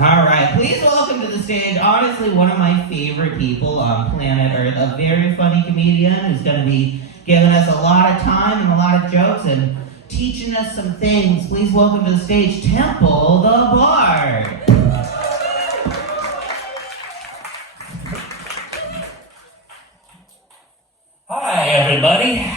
All right, please welcome to the stage, honestly, one of my favorite people on planet Earth, a very funny comedian who's going to be giving us a lot of time and a lot of jokes and teaching us some things. Please welcome to the stage, Temple the Bard. Hi, everybody.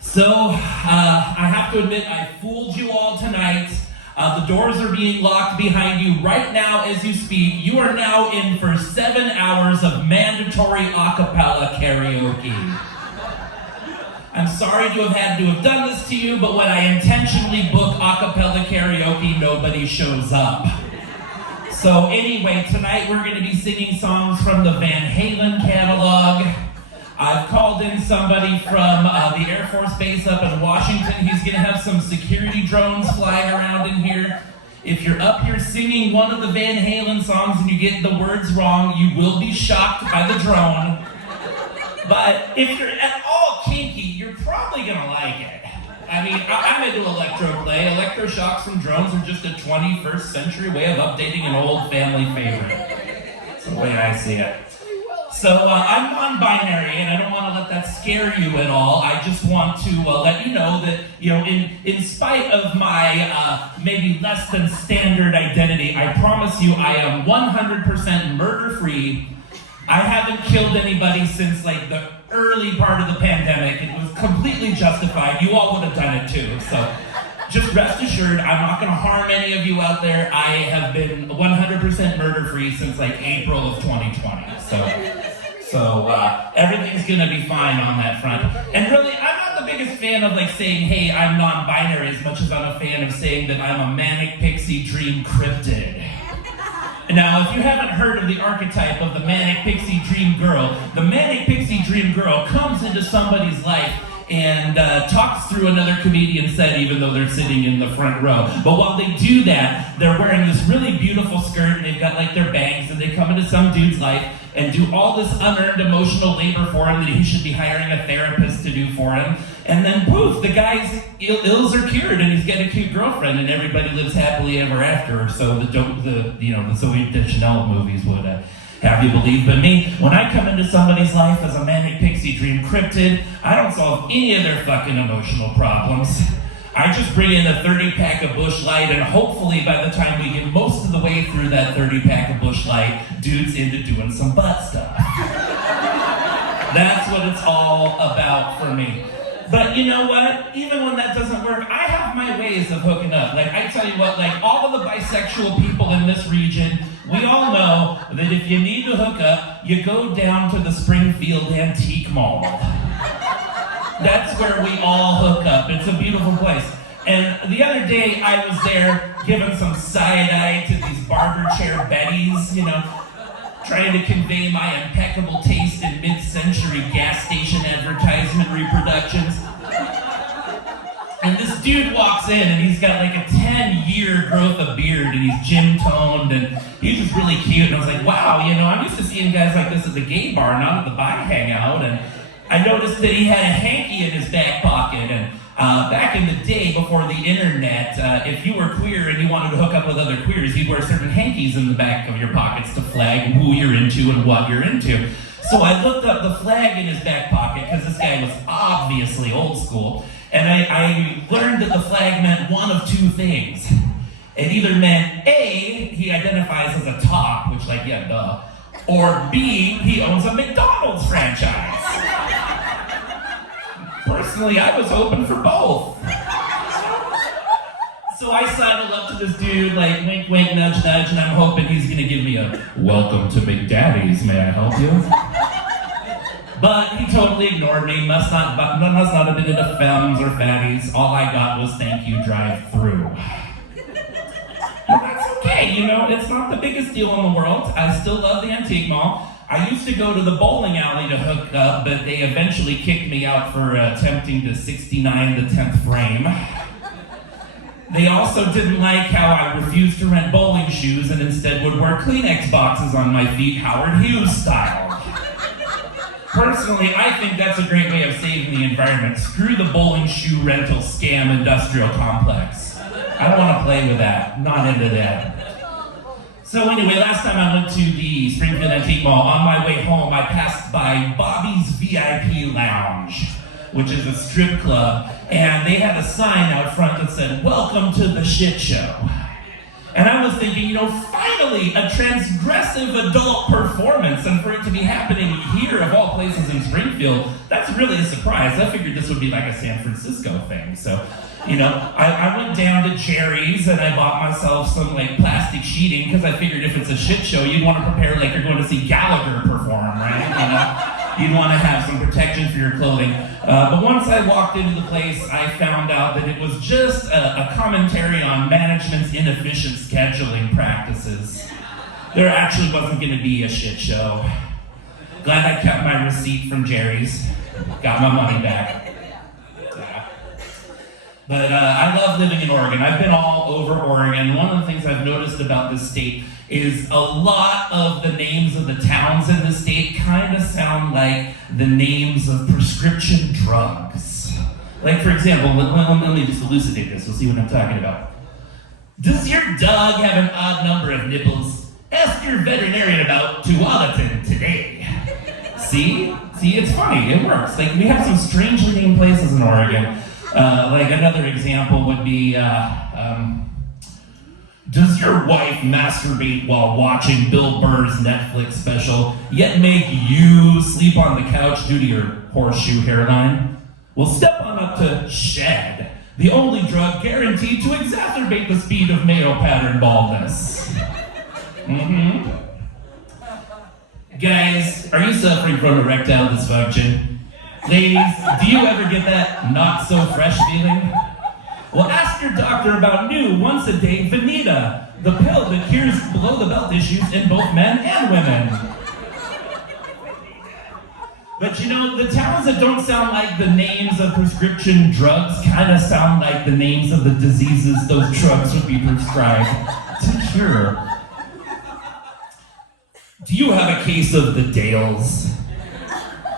So, I have to admit, I fooled you all tonight. The doors are being locked behind you right now as you speak. You are now in for 7 hours of mandatory a cappella karaoke. I'm sorry to have done this to you, but when I intentionally book a cappella karaoke, nobody shows up. So anyway, tonight we're going to be singing songs from the Van Halen catalog. I've called in somebody from the Air Force Base up in Washington. He's going to have some security drones flying around in here. If you're up here singing one of the Van Halen songs and you get the words wrong, you will be shocked by the drone. But if you're at all kinky, you're probably going to like it. I mean, I'm into electro play. Electroshocks from drones are just a 21st century way of updating an old family favorite. That's the way I see it. So I'm non-binary, and I don't want to let that scare you at all. I just want to let you know that, in spite of my maybe less than standard identity, I promise you I am 100% murder-free. I haven't killed anybody since like the early part of the pandemic. It was completely justified. You all would have done it too. So just rest assured, I'm not going to harm any of you out there. I have been 100% murder-free since like April of 2020. So everything's going to be fine on that front. And really, I'm not the biggest fan of like saying, hey, I'm non-binary, as much as I'm a fan of saying that I'm a manic pixie dream cryptid. Now, if you haven't heard of the archetype of the manic pixie dream girl, the manic pixie dream girl comes into somebody's life and talks through another comedian's set, even though they're sitting in the front row. But while they do that, they're wearing this really beautiful skirt, and they've got like their bangs, and they come into some dude's life and do all this unearned emotional labor for him that he should be hiring a therapist to do for him. And then poof, the guy's ills are cured, and he's got a cute girlfriend, and everybody lives happily ever after. So the Zoe Deschanel movies would have you believe. But me, when I come into somebody's life as a manic pixie dream cryptid, I don't solve any of their fucking emotional problems. I just bring in a 30-pack of Busch Light, and hopefully by the time we get most of the way through that 30-pack of Busch Light, dude's into doing some butt stuff. That's what it's all about for me. But you know what? Even when that doesn't work, I have my ways of hooking up. Like, I tell you what, like, all of the bisexual people in this region, we all know that if you need to hook up, you go down to the Springfield Antique Mall. That's where we all hook up. It's a beautiful place. And the other day, I was there giving some side-eye to these barber chair Bettys, trying to convey my impeccable taste in mid-century gas station advertisement reproductions. And this dude walks in, and he's got like a 10-year growth of beard, and he's gym-toned, and he's just really cute. And I was like, wow, I'm used to seeing guys like this at the gay bar, not at the bi hangout. And I noticed that he had a hanky in his back pocket, and back in the day before the internet, if you were queer and you wanted to hook up with other queers, you'd wear certain hankies in the back of your pockets to flag who you're into and what you're into. So I looked up the flag in his back pocket, because this guy was obviously old school, and I learned that the flag meant one of two things. It either meant A, he identifies as a top, which like, yeah, duh, or B, he owns a McDonald's franchise. Personally, I was hoping for both. So I sidled up to this dude, like, wink, wink, nudge, nudge, and I'm hoping he's gonna give me a, welcome to McDaddy's, may I help you? But he totally ignored me, must not have been into femmes or fatties. All I got was thank you, drive through. But that's okay, it's not the biggest deal in the world. I still love the Antique Mall. I used to go to the bowling alley to hook up, but they eventually kicked me out for attempting to 69 the 10th frame. They also didn't like how I refused to rent bowling shoes and instead would wear Kleenex boxes on my feet, Howard Hughes style. Personally, I think that's a great way of saving the environment. Screw the bowling shoe rental scam industrial complex. I don't want to play with that. Not into that. So anyway, last time I went to the Springfield Antique Mall, on my way home, I passed by Bobby's VIP Lounge, which is a strip club, and they had a sign out front that said, "Welcome to the shit show." And I was thinking, finally, a transgressive adult performance, and for it to be happening here, of all places in Springfield, that's really a surprise. I figured this would be like a San Francisco thing. So, I went down to Jerry's and I bought myself some plastic sheeting, because I figured if it's a shit show, you'd want to prepare like you're going to see Gallagher perform, right? You'd want to have some protection for your clothing. But once I walked into the place, I found out that it was just a commentary on management's inefficient scheduling practices. There actually wasn't going to be a shit show. Glad I kept my receipt from Jerry's. Got my money back. Yeah. But I love living in Oregon. I've been all over Oregon. One of the things I've noticed about this state is a lot of the names of the towns in the state kind of sound like the names of prescription drugs. Like, for example, let me just elucidate this. We'll see what I'm talking about. Does your dog have an odd number of nipples? Ask your veterinarian about Tualatin today. See, it's funny. It works. We have some strangely named places in Oregon. Another example would be, does your wife masturbate while watching Bill Burr's Netflix special, yet make you sleep on the couch due to your horseshoe hairline? Well, step on up to Shed, the only drug guaranteed to exacerbate the speed of male pattern baldness. Guys, are you suffering from erectile dysfunction? Ladies, do you ever get that not so fresh feeling? Well, ask your doctor about new once-a-day Vanita, the pill that cures below-the-belt issues in both men and women. But the towns that don't sound like the names of prescription drugs kind of sound like the names of the diseases those drugs would be prescribed to cure. Do you have a case of the Dales?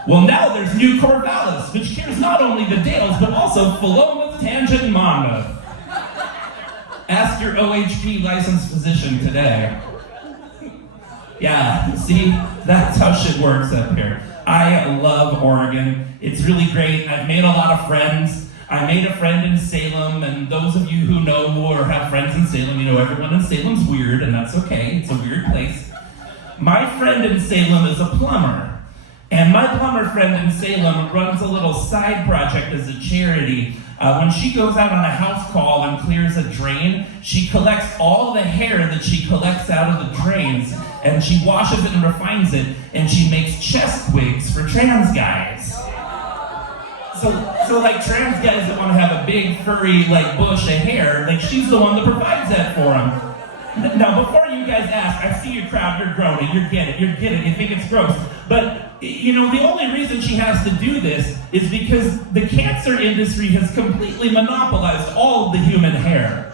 Well, now there's new Corvallis, which cures not only the Dales, but also Philomath, Tangent, and Monmouth. Ask your OHP licensed physician today. Yeah, see, that's how shit works up here. I love Oregon. It's really great. I've made a lot of friends. I made a friend in Salem, and those of you who know or have friends in Salem, everyone in Salem's weird, and that's okay. It's a weird place. My friend in Salem is a plumber. And my plumber friend in Salem runs a little side project as a charity. When she goes out on a house call and clears a drain, she collects all the hair that she collects out of the drains, and she washes it and refines it, and she makes chest wigs for trans guys. So trans guys that want to have a big, furry, bush of hair, she's the one that provides that for them. Now, before you guys ask, I see your crowd, you're groaning, you get it, you think it's gross. But, the only reason she has to do this is because the cancer industry has completely monopolized all of the human hair.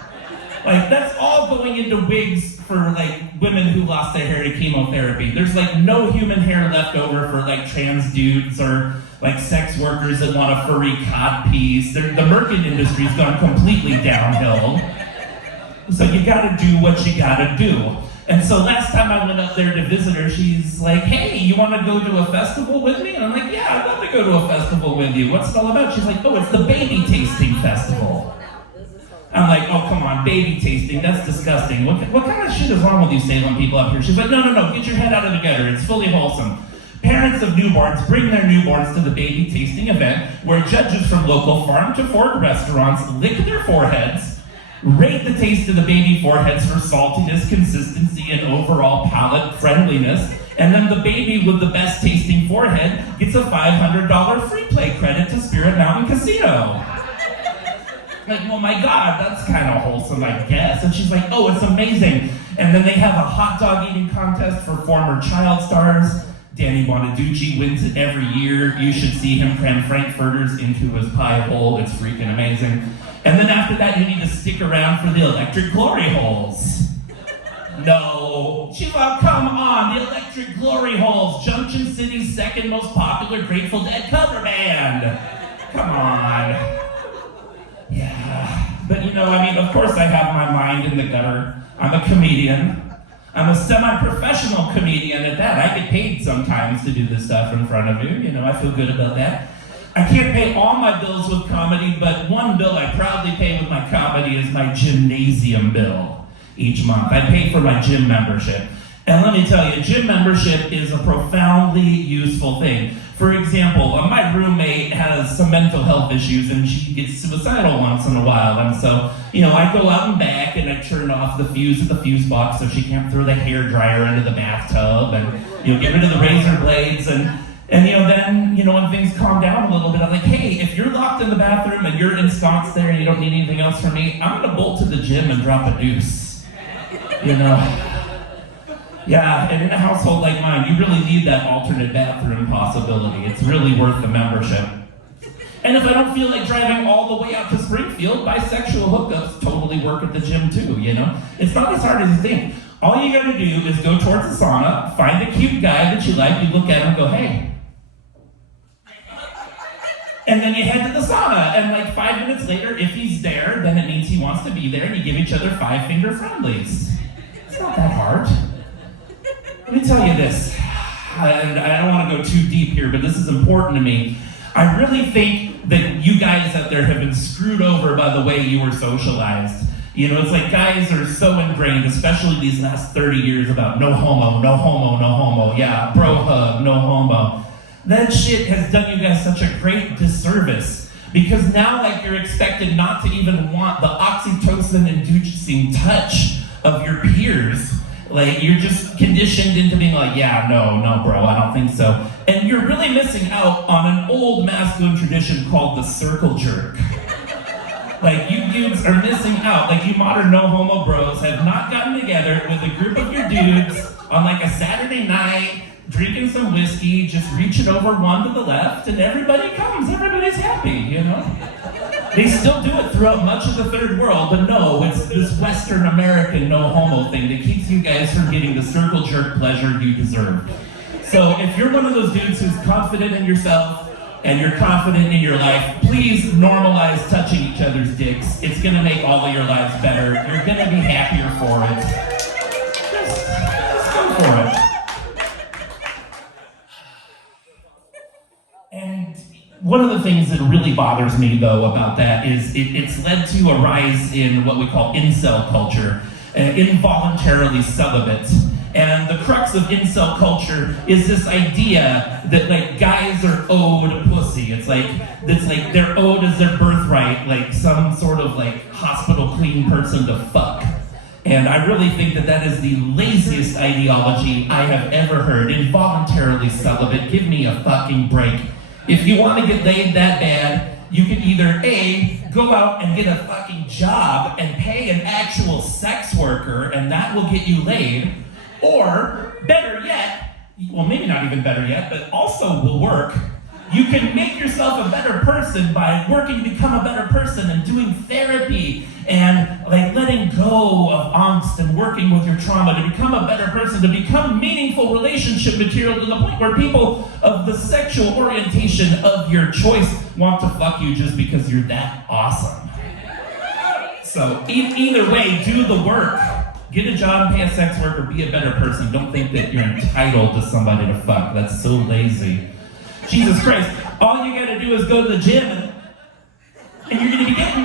That's all going into wigs for, women who lost their hair to chemotherapy. There's, no human hair left over for, trans dudes or, sex workers that want a furry cod piece. The merkin industry's gone completely downhill. So you gotta do what you gotta do. And so last time I went up there to visit her, she's like, "Hey, you wanna go to a festival with me?" And I'm like, "Yeah, I'd love to go to a festival with you. What's it all about?" She's like, "Oh, it's the baby tasting festival." I'm like, "Oh, come on, baby tasting, that's disgusting. What kind of shit is wrong with you Salem people up here?" She's like, No, get your head out of the gutter. It's fully wholesome. Parents of newborns bring their newborns to the baby tasting event where judges from local farm-to-fork restaurants lick their foreheads, rate the taste of the baby foreheads for saltiness, consistency, and overall palate friendliness, and then the baby with the best tasting forehead gets a $500 free play credit to Spirit Mountain Casino. Oh my God, that's kind of wholesome, I guess. And she's like, "Oh, it's amazing." And then they have a hot dog eating contest for former child stars. Danny Bonaducci wins it every year. You should see him cram frankfurters into his pie hole. It's freaking amazing. And then after that, you need to stick around for the electric glory holes. No. She's like, "Come on, the electric glory holes, Junction City's second most popular Grateful Dead cover band. Come on." Yeah. But of course I have my mind in the gutter. I'm a comedian. I'm a semi-professional comedian at that. I get paid sometimes to do this stuff in front of you. I feel good about that. I can't pay all my bills with comedy, but one bill I proudly pay with my comedy is my gymnasium bill each month. I pay for my gym membership. And let me tell you, gym membership is a profoundly useful thing. For example, my roommate has some mental health issues and she gets suicidal once in a while. And so, I go out and back and I turn off the fuse at the fuse box so she can't throw the hair dryer into the bathtub and, get rid of the razor blades and then, when things calm down a little bit, I'm like, hey, if you're locked in the bathroom and you're ensconced there and you don't need anything else from me, I'm gonna bolt to the gym and drop a deuce. Yeah, and in a household like mine, you really need that alternate bathroom possibility. It's really worth the membership. And if I don't feel like driving all the way out to Springfield, bisexual hookups totally work at the gym too, It's not as hard as you think. All you gotta do is go towards the sauna, find a cute guy that you like, you look at him and go, hey. And then you head to the sauna, and like 5 minutes later, if he's there, then it means he wants to be there, and you give each other 5-finger friendlies. It's not that hard. Let me tell you this, and I don't want to go too deep here, but this is important to me. I really think that you guys out there have been screwed over by the way you were socialized. It's like guys are so ingrained, especially these last 30 years, about no homo, no homo, no homo. Yeah, bro hug, no homo. That shit has done you guys such a great disservice because now you're expected not to even want the oxytocin-inducing touch of your peers. You're just conditioned into being like, yeah, no, bro, I don't think so. And you're really missing out on an old masculine tradition called the circle jerk. You dudes are missing out. You modern no homo bros have not gotten together with a group of your dudes on a Saturday night, drinking some whiskey, just reaching over one to the left, and everybody comes, everybody's happy, They still do it throughout much of the third world, but no, it's this Western American no homo thing that keeps you guys from getting the circle jerk pleasure you deserve. So if you're one of those dudes who's confident in yourself and you're confident in your life, please normalize touching each other's dicks. It's gonna make all of your lives better. You're gonna be happier for it. Just go for it. And one of the things that really bothers me, though, about that is it's led to a rise in what we call incel culture, involuntarily celibate. And the crux of incel culture is this idea that guys are owed pussy. It's like they're owed as their birthright, some sort of hospital clean person to fuck. And I really think that is the laziest ideology I have ever heard. Involuntarily celibate, give me a fucking break. If you want to get laid that bad, you can either A, go out and get a fucking job and pay an actual sex worker, and that will get you laid, or better yet, well, maybe not even better yet, but also will work, you can make yourself a better person by working to become a better person and doing therapy and letting go of angst and working with your trauma to become a better person, to become meaningful relationship material to the point where people of the sexual orientation of your choice want to fuck you just because you're that awesome. So either way, do the work. Get a job, pay a sex worker, be a better person. Don't think that you're entitled to somebody to fuck. That's so lazy. Jesus Christ, all you gotta do is go to the gym and you're gonna be getting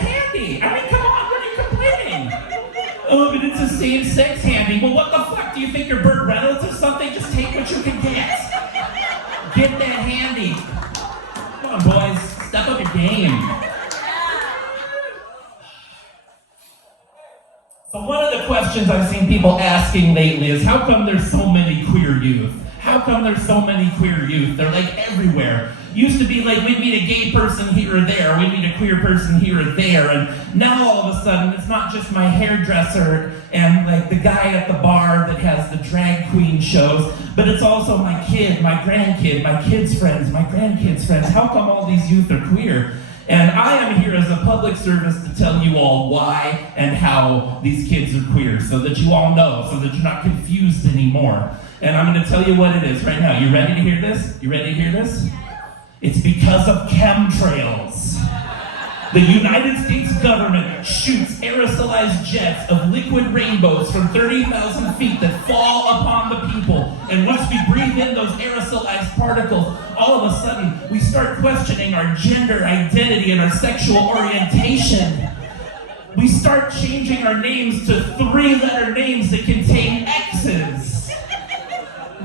handy. I mean, come on, what are you complaining? Oh, but it's a same-sex handy. Well, what the fuck? Do you think you're Burt Reynolds or something? Just take what you can get. Get that handy. Come on, boys, step up your game. So one of the questions I've seen people asking lately is, how come there's so many queer youth? How come there's so many queer youth? They're everywhere. Used to be we'd meet a gay person here or there, we'd meet a queer person here or there, and now all of a sudden it's not just my hairdresser and the guy at the bar that has the drag queen shows, but it's also my kid, my grandkid, my kids' friends, my grandkids' friends. How come all these youth are queer? And I am here as a public service to tell you all why and how these kids are queer, so that you all know, so that you're not confused anymore. And I'm going to tell you what it is right now. You ready to hear this? You ready to hear this? It's because of chemtrails. The United States government shoots aerosolized jets of liquid rainbows from 30,000 feet that fall upon the people. And once we breathe in those aerosolized particles, all of a sudden we start questioning our gender identity and our sexual orientation. We start changing our names to 3-letter names that contain X's.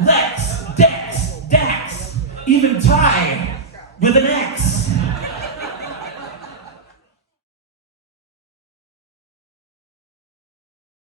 Lex, Dex, Dax, even Ty with an X.